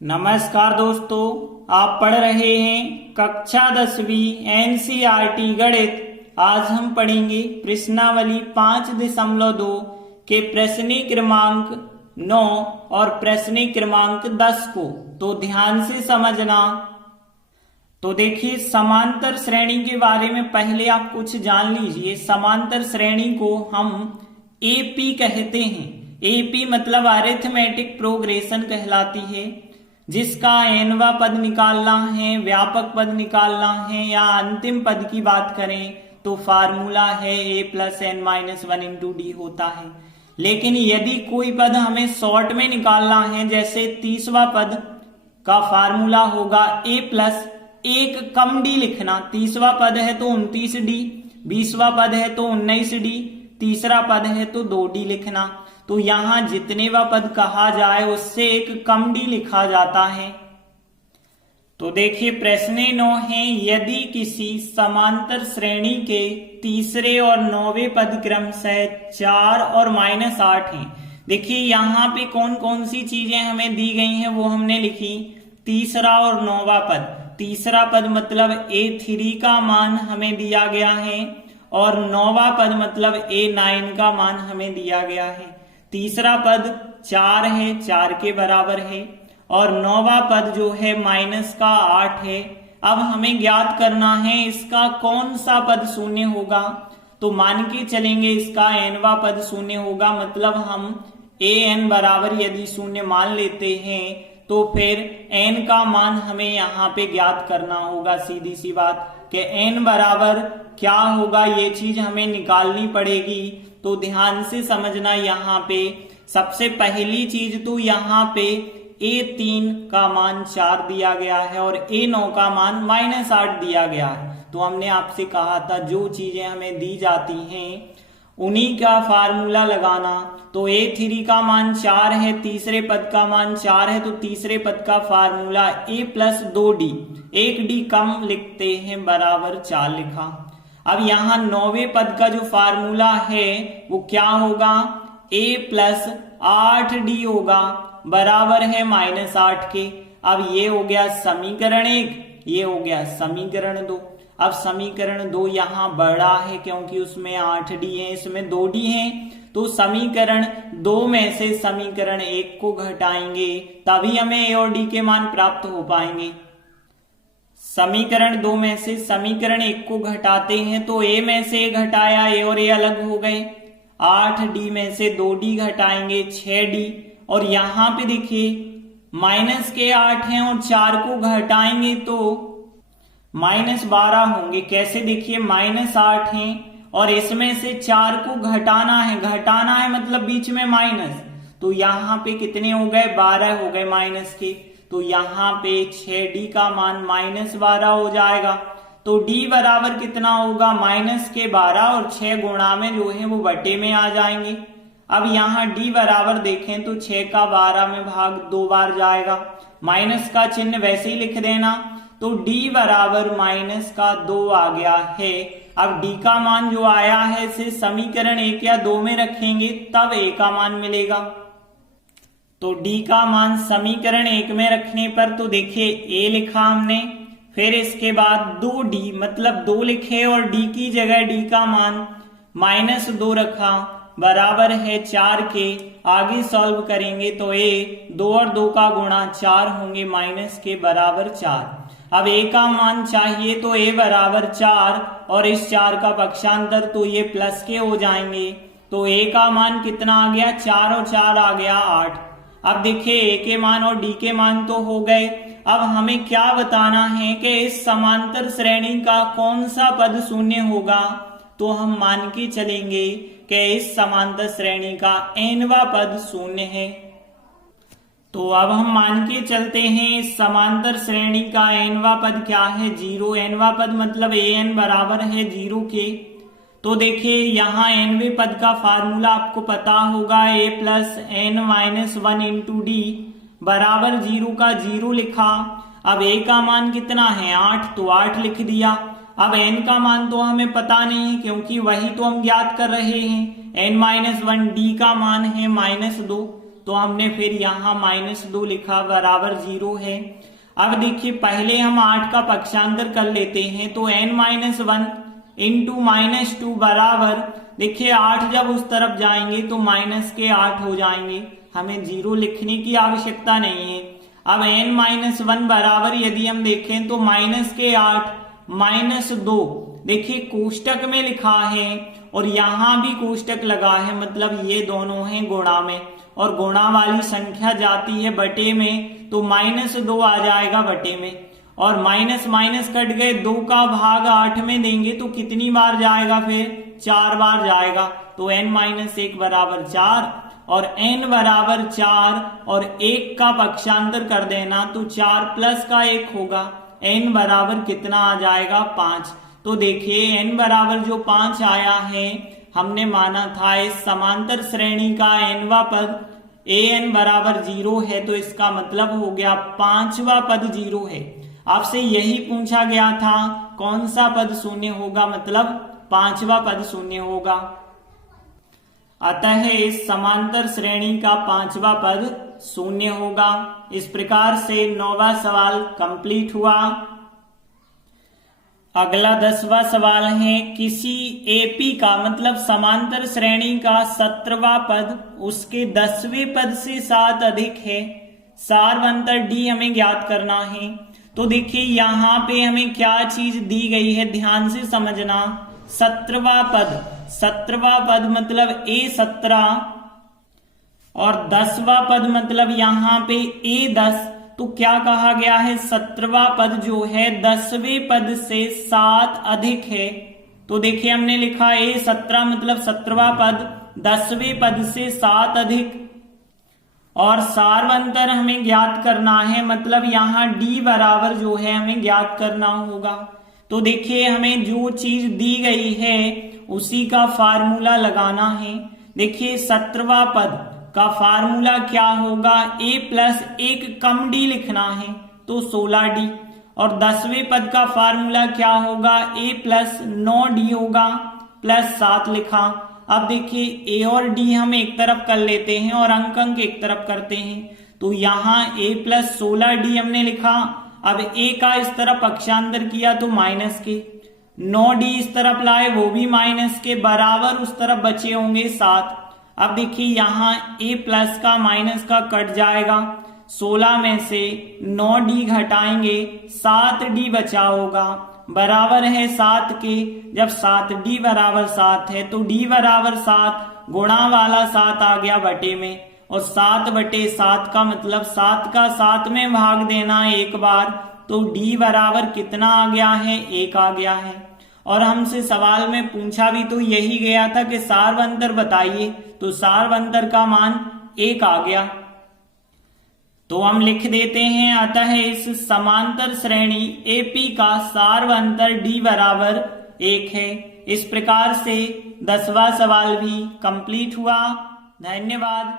नमस्कार दोस्तों, आप पढ़ रहे हैं कक्षा 10वीं एनसीईआरटी गणित। आज हम पढ़ेंगे प्रश्नावली 5.2 के प्रश्न क्रमांक 9 और प्रश्न क्रमांक 10 को। तो ध्यान से समझना। तो देखिए, समांतर श्रेणी के बारे में पहले आप कुछ जान लीजिए। समांतर श्रेणी को हम एपी कहते हैं। एपी मतलब अरिथमेटिक प्रोग्रेशन कहलाती है, जिसका एनवा पद निकालना है, व्यापक पद निकालना है, या अंतिम पद की बात करें तो फार्मूला है a plus N minus 1 into D होता है। लेकिन यदि कोई पद हमें शॉर्ट में निकालना है, जैसे 30वां पद का फार्मूला होगा a प्लस एक कम डी लिखना। 30वां पद है तो 29 डी, 20वां पद है तो 19 डी, तीसरा पद है तो 2 डी लिखना। तो यहां जितनेवा पद कहा जाए उससे एक कम डी लिखा जाता है। तो देखिए, प्रश्न 9 है, यदि किसी समांतर श्रेणी के तीसरे और 9वें पद क्रमशः 4 और -8 हैं। देखिए, यहाँ पे कौन कौन सी चीजें हमें दी गई हैं वो हमने लिखी। तीसरा और 9वां पद। तीसरा पद मतलब a3 का मान हमें दिया गया है, और 9वां पद मतलब a9 का मान हमें दिया गया है। तीसरा पद 4 है, 4 के बराबर है, और 9वां पद जो है -8 है। अब हमें ज्ञात करना है इसका कौन सा पद शून्य होगा। तो मान के चलेंगे इसका nवां पद शून्य होगा। मतलब हम an बराबर यदि शून्य मान लेते हैं तो फिर n का मान हमें यहाँ पे ज्ञात करना होगा। सीधी सी बात कि n बराबर क्या होगा, ये चीज हमें निकालनी पड़ेगी। तो ध्यान से समझना। यहाँ पे सबसे पहली चीज तो यहाँ पे a3 का मान 4 दिया गया है और a9 का मान -8 दिया गया है। तो हमने आपसे कहा था जो चीजें हमें दी जाती हैं उन्हीं का फार्मूला लगाना। तो a3 का मान 4 है, तीसरे पद का मान 4 है, तो तीसरे पद का formula a plus 2d, 1d कम लिखते हैं, बराबर 4 लिखा। अब यहाँ 9वें पद का जो फार्मूला है वो क्या होगा, a प्लस 8d होगा, बराबर है -8 के। अब ये हो गया समीकरण 1, ये हो गया समीकरण 2। अब समीकरण 2 यहाँ बड़ा है क्योंकि उसमें 8d है, इसमें 2d है। तो समीकरण 2 में से समीकरण 1 को घटाएंगे, तभी हमें a और d के मान प्राप्त हो पाएंगे। समीकरण 2 में से समीकरण 1 को घटाते हैं तो a में से a घटाया, a और a अलग हो गए। 8d में से 2d घटाएंगे, 6d। और यहाँ पे देखिए माइनस के 8 हैं और 4 को घटाएंगे तो -12 होंगे। कैसे, देखिए -8 हैं और इसमें से 4 को घटाना है, घटाना है मतलब बीच में माइनस। तो यहाँ पे कितने हो गए, 12 हो गए माइनस के। तो यहाँ पे 6d का मान -12 हो जाएगा। तो d बराबर कितना होगा, -12 और 6 गुणा में जो है वो बटे में आ जाएंगे। अब यहाँ d बराबर देखें तो 6 का 12 में भाग 2 बार जाएगा, माइनस का चिन्ह वैसे ही लिख देना। तो d बराबर -2 आ गया है। अब d का मान जो आया है इसे समीकरण 1 या 2 में रखेंगे तब a का मान मिलेगा। तो d का मान समीकरण 1 में रखने पर तो देखिए a लिखा हमने, फिर इसके बाद 2d मतलब 2 लिखे और d की जगह d का मान -2 रखा, बराबर है 4 के। आगे सॉल्व करेंगे तो a 2 और 2 का गुणा 4 होंगे, माइनस के बराबर 4। अब a का मान चाहिए तो a बराबर 4 और इस 4 का पक्षांतर तो ये प्लस के हो जाएंगे। तो a का मान कितना आ गया, 4 और 4 आ गया 8। अब देखिए a के मान और d के मान तो हो गए। अब हमें क्या बताना है कि इस समांतर श्रेणी का कौन सा पद शून्य होगा। तो हम मान के चलेंगे कि इस समांतर श्रेणी का nवां पद शून्य है। तो अब हम मान के चलते हैं इस समांतर श्रेणी का nवां पद क्या है, 0। nवां पद मतलब an बराबर है 0 के। तो देखिए यहाँ nवें पद का फार्मूला आपको पता होगा, a plus n minus 1 into D, बराबर 0 का 0 लिखा। अब a का मान कितना है, 8, तो 8 लिख दिया। अब n का मान तो हमें पता नहीं है क्योंकि वही तो हम ज्ञात कर रहे हैं। n-1 d का मान है -2, तो हमने फिर यहाँ -2 लिखा बराबर 0 है। अब देखिए पहले हम 8 का पक्षांतर कर लेते हैं, तो n-1 इंटू -2 बराबर, देखिए 8 जब उस तरफ जाएंगे तो -8 हो जाएंगे, हमें 0 लिखने की आवश्यकता नहीं है। अब n-1 बराबर यदि हम देखें तो -8 -2, देखिए कोष्टक में लिखा है और यहां भी कोष्टक लगा है, मतलब ये दोनों हैं गुणा में, और गुणा वाली संख्या जाती है बटे में, तो -2 आ जाएगा बटे में, और माइनस माइनस कट गए, 2 का भाग 8 में देंगे तो कितनी बार जाएगा, फिर 4 बार जाएगा, तो n-1 बराबर 4, और n बराबर 4 और 1 का पक्षांतर कर देना तो 4 प्लस का 1 होगा, n बराबर कितना आ जाएगा 5। तो देखिए n बराबर जो 5 आया है, हमने माना था इस समांतर श्रेणी का nवां पद an बराबर 0 है, तो इसका मतलब हो गया 5वां पद 0 है। आपसे यही पूछा गया था कौन सा पद शून्य होगा, मतलब 5वां पद शून्य होगा। अतः इस समांतर श्रेणी का 5वां पद शून्य होगा। इस प्रकार से 9वां सवाल कंप्लीट हुआ। अगला 10वां सवाल है, किसी एपी का मतलब समांतर श्रेणी का 17वां पद उसके 10वें पद से 7 अधिक है, सारवंतर डी हमें ज्ञात करना है। तो देखिए यहाँ पे हमें क्या चीज दी गई है, ध्यान से समझना। 17वां पद मतलब A17 और 10वां पद मतलब यहाँ पे A10, तो क्या कहा गया है, 17वां पद जो है 10वें पद से 7 अधिक है। तो देखिए हमने लिखा A17 मतलब 17वां पद 10वें पद से 7 अधिक, और सारवंतर हमें ज्ञात करना है, मतलब यहाँ D बराबर जो है हमें ज्ञात करना होगा। तो देखिए हमें जो चीज दी गई है उसी का फार्मूला लगाना है। देखिए 17वां पद का फार्मूला क्या होगा, A प्लस 1 कम D लिखना है तो 16D, और 10वें पद का फार्मूला क्या होगा, A प्लस 9D होगा प्लस 7 लिखा। अब देखिए A और D हम एक तरफ कर लेते हैं और अंक एक तरफ करते हैं, तो यहाँ A प्लस 16D हमने लिखा। अब A का इस तरफ पक्षांतर किया तो माइनस के, 9D इस तरफ लाए वो भी माइनस के, बराबर उस तरफ बचे होंगे 7। अब देखिए यहाँ A प्लस का माइनस का कट जाएगा, 16 में से 9D घटाएंगे 7D बचा होगा, बराबर है 7 के। जब 7D बराबर 7 है तो D बराबर 7 गुणा वाला 7 आ गया बटे में, और 7/7 का मतलब 7 का 7 में भाग देना एक बार, तो D बराबर कितना आ गया है, 1 आ गया है। और हमसे सवाल में पूछा भी तो यही गया था कि सारवंतर बताइए, तो सारवंतर का मान 1 आ गया। तो हम लिख देते हैं, अतः इस समांतर श्रेणी AP का सारवंतर D बराबर 1 है। इस प्रकार से 10वां सवाल भी कंप्लीट हुआ। धन्यवाद।